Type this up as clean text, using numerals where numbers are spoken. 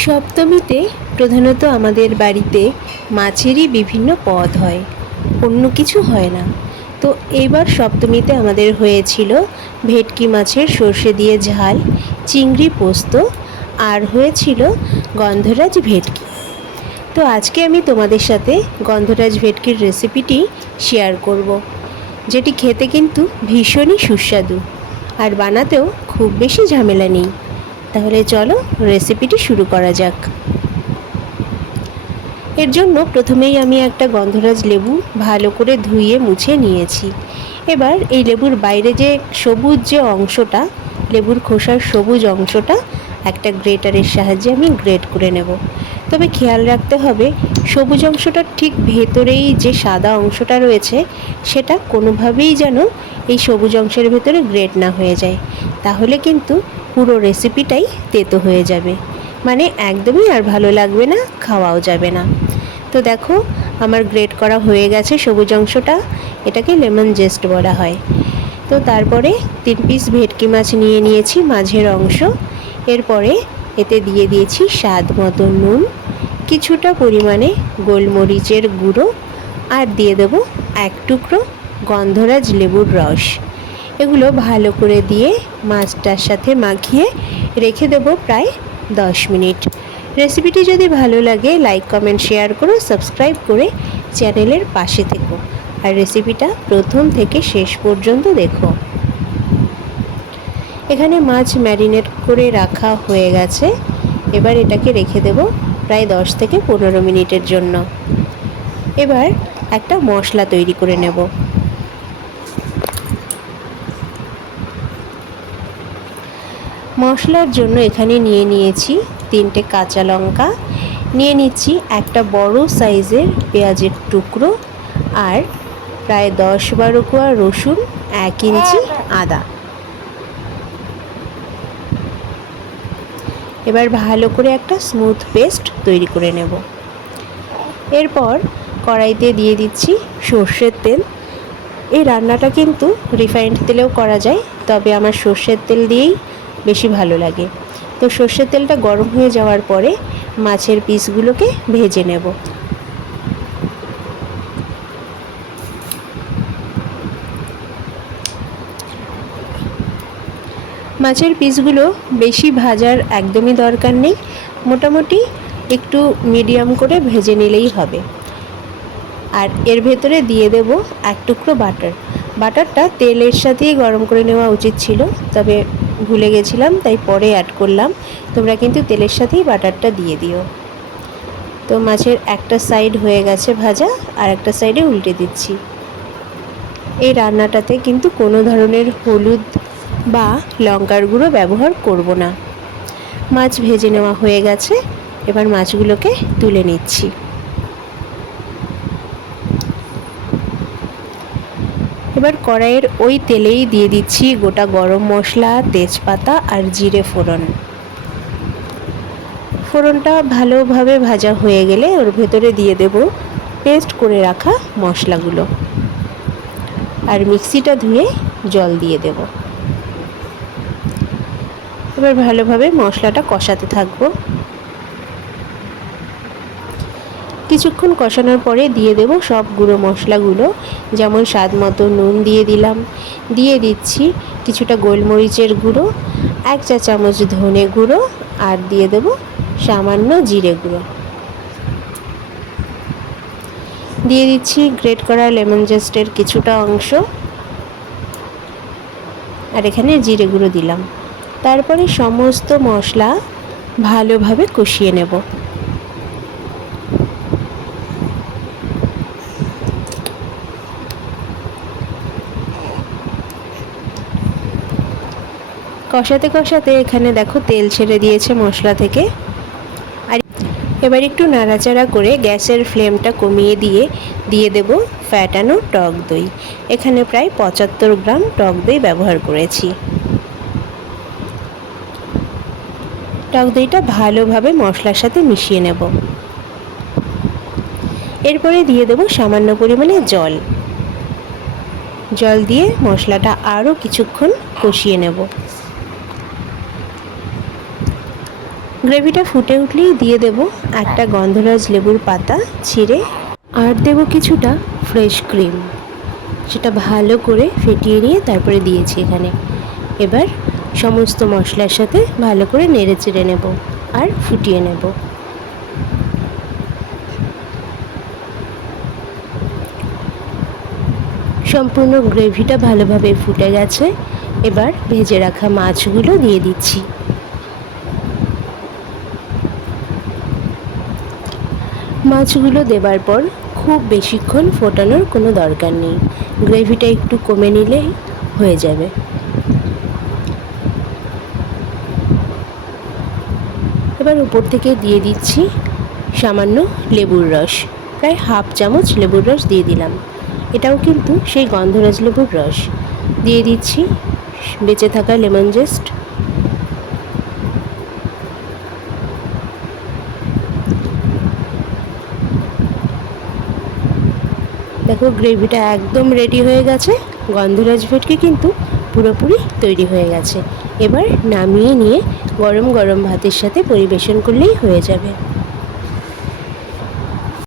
সপ্তমীতে প্রধানত আমাদের বাড়িতে মাছেরই বিভিন্ন পদ হয়, অন্য কিছু হয় না। তো এবার সপ্তমীতে আমাদের হয়েছিল ভেটকি মাছের সর্ষে দিয়ে ঝাল, চিংড়ি পোস্ত, আর হয়েছিল গন্ধরাজ ভেটকি। তো আজকে আমি তোমাদের সাথে গন্ধরাজ ভেটকির রেসিপিটি শেয়ার করব, যেটি খেতে কিন্তু ভীষণই সুস্বাদু আর বানাতেও খুব বেশি ঝামেলা নেই। তাহলে চলো রেসিপিটি শুরু করা যাক। এর জন্য প্রথমেই আমি একটা গন্ধরাজ লেবু ভালো করে ধুয়ে মুছে নিয়েছি। এবার এই লেবুর বাইরে যে সবুজ যে অংশটা, লেবুর খোসার সবুজ অংশটা একটা গ্রেটারের সাহায্যে আমি গ্রেট করে নেব। তবে খেয়াল রাখতে হবে সবুজ অংশটার ঠিক ভেতরেই যে সাদা অংশটা রয়েছে সেটা কোনোভাবেই যেন এই সবুজ অংশের ভেতরে গ্রেট না হয়ে যায়, তাহলে কিন্তু পুরো রেসিপিটাই তেতো হয়ে যাবে, মানে একদমই আর ভালো লাগবে না, খাওয়াও যাবে না। তো দেখো আমার গ্রেট করা হয়ে গেছে সবুজ অংশটা, এটাকে লেমন জেস্ট বলা হয়। তো তারপরে 3 পিস ভেটকি মাছ নিয়ে নিয়েছি মাঝের অংশ। এরপরে এতে দিয়ে দিয়েছি স্বাদ মতো নুন, কিছুটা পরিমাণে গোলমরিচের গুঁড়ো, আর দিয়ে দেবো 1 টুকরো গন্ধরাজ লেবুর রস। এগুলো ভালো করে দিয়ে মাছটার সাথে মাখিয়ে রেখে দেবো প্রায় 10 মিনিট। রেসিপিটি যদি ভালো লাগে লাইক কমেন্ট শেয়ার করো, সাবস্ক্রাইব করে চ্যানেলের পাশে থেকো আর রেসিপিটা প্রথম থেকে শেষ পর্যন্ত দেখো। এখানে মাছ ম্যারিনেট করে রাখা হয়ে গেছে। এবার এটাকে রেখে দেব প্রায় 10 থেকে 15 মিনিটের জন্য। এবার একটা মশলা তৈরি করে নেব। মশলার জন্য এখানে নিয়ে নিয়েছি 3টে কাঁচা লঙ্কা, নিয়ে নিচ্ছি একটা বড় সাইজের পেঁয়াজের টুকরো, আর প্রায় 10-12 কোয়া রসুন, 1 ইঞ্চি আদা। এবার ভালো করে একটা স্মুথ পেস্ট তৈরি করে নেব। এরপর কড়াইতে দিয়ে দিচ্ছি সর্ষের তেল। এই রান্নাটা কিন্তু রিফাইন্ড তেলেও করা যায়, তবে আমার সর্ষের তেল দিয়েই বেশি ভালো লাগে। তো সর্ষের তেলটা গরম হয়ে যাওয়ার পরে মাছের পিসগুলোকে ভেজে নেব। মাছের পিসগুলো বেশি ভাজার একদমই দরকার নেই, মোটামুটি একটু মিডিয়াম করে ভেজে নিলেই হবে। আর এর ভেতরে দিয়ে দেব 1 টুকরো বাটার। বাটারটা তেলের সাথেই গরম করে নেওয়া উচিত ছিল, তবে ভুলে গেছিলাম তাই পরে অ্যাড করলাম। তোমরা কিন্তু তেলের সাথেই বাটারটা দিয়ে দিও। তো মাছের একটা সাইড হয়ে গেছে ভাজা, আর একটা সাইডে উল্টে দিচ্ছি। এই রান্নাটাতে কিন্তু কোনো ধরনের হলুদ বা লঙ্কার গুঁড়ো ব্যবহার করব না। মাছ ভেজে নেওয়া হয়ে গেছে, এবার মাছগুলোকে তুলে নিচ্ছি। এবার কড়াইয়ের ওই তেলেই দিয়ে দিচ্ছি গোটা গরম মশলা, তেজপাতা আর জিরে ফোড়ন। ফোড়নটা ভালোভাবে ভাজা হয়ে গেলে ওর ভেতরে দিয়ে দেব পেস্ট করে রাখা মশলাগুলো, আর মিক্সিটা ধুয়ে জল দিয়ে দেব। এবার ভালোভাবে মশলাটা কষাতে থাকবো। কিছুক্ষণ কষানোর পরে দিয়ে দেব সব গুঁড়ো মশলাগুলো, যেমন স্বাদ মতো নুন দিয়ে দিলাম, দিয়ে দিচ্ছি কিছুটা গোলমরিচের গুঁড়ো, 1 চা চামচ ধনে গুঁড়ো, আর দিয়ে দেব সামান্য জিরে গুঁড়ো। দিয়ে দিচ্ছি গ্রেট করা লেমন জেস্টের কিছুটা অংশ, আর এখানে জিরে গুঁড়ো দিলাম। তারপরে সমস্ত মশলা ভালোভাবে কষিয়ে নেব। কষাতে কষাতে এখানে দেখো তেল ছেড়ে দিয়েছে মশলা থেকে। আর এবার একটু নাড়াচাড়া করে গ্যাসের ফ্লেমটা কমিয়ে দিয়ে দেব ফ্যাটানো টক দই। এখানে প্রায় 75 গ্রাম টক দই ব্যবহার করেছি। টক দইটা ভালোভাবে মশলার সাথে মিশিয়ে নেব। এরপরে দিয়ে দেব সামান্য পরিমাণে জল। জল দিয়ে মশলাটা আরও কিছুক্ষণ কষিয়ে নেব। গ্রেভিটা ফুটে উঠলেই দিয়ে দেব একটা গন্ধরাজ লেবুর পাতা ছিঁড়ে, আর দেব কিছুটা ফ্রেশ ক্রিম, সেটা ভালো করে ফেটিয়ে নিয়ে তারপরে দিয়েছি এখানে। এবার সমস্ত মশলার সাথে ভালো করে নেড়ে চেড়ে নেব আর ফুটিয়ে নেব। সম্পূর্ণ গ্রেভিটা ভালোভাবে ফুটে গেছে। এবার ভেজে রাখা মাছগুলো দিয়ে দিচ্ছি। মাছগুলো দেবার পর খুব বেশিক্ষণ ফোটানোর কোনো দরকার নেই, গ্রেভিটা একটু কমে নিলেই হয়ে যাবে। এবার উপর থেকে দিয়ে দিচ্ছি সামান্য লেবুর রস, প্রায় হাফ চামচ লেবুর রস দিয়ে দিলাম। এটাও কিন্তু সেই গন্ধরাজ লেবুর রস। দিয়ে দিচ্ছি বেঁচে থাকা লেমন জেস্ট। দেখো গ্রেভিটা একদম রেডি হয়ে গেছে, গন্ধরাজ ভেটকি কিন্তু পুরোপুরি তৈরি হয়ে গেছে। এবার নামিয়ে নিয়ে গরম গরম ভাতের সাথে পরিবেশন করলেই হয়ে যাবে।